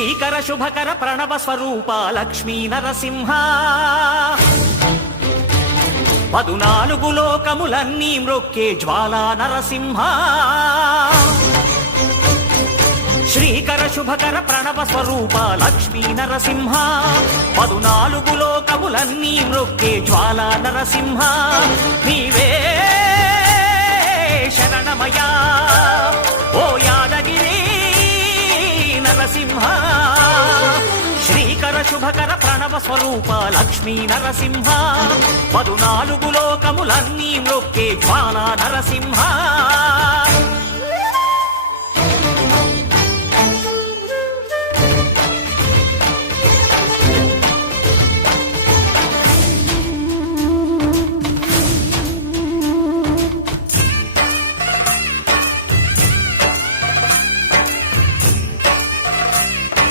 శ్రీకర శుభకర ప్రణవ స్వరూప లక్ష్మీ నరసింహ 14 లోకములన్నీ మ్రొక్కే జ్వాలా నరసింహ శ్రీకర శుభకర ప్రణవ స్వరూప లక్ష్మీ నరసింహ 14 లోకములన్నీ మ్రొక్కే జ్వాలా నరసింహ నీవే శరణమయా ఓ యాదగిరి నరసింహ శ్రీకర శుభకర ప్రణవ స్వరూప లక్ష్మీ నరసింహ 14 లోకములన్నీ మ్రొక్కే జ్వాలా నరసింహ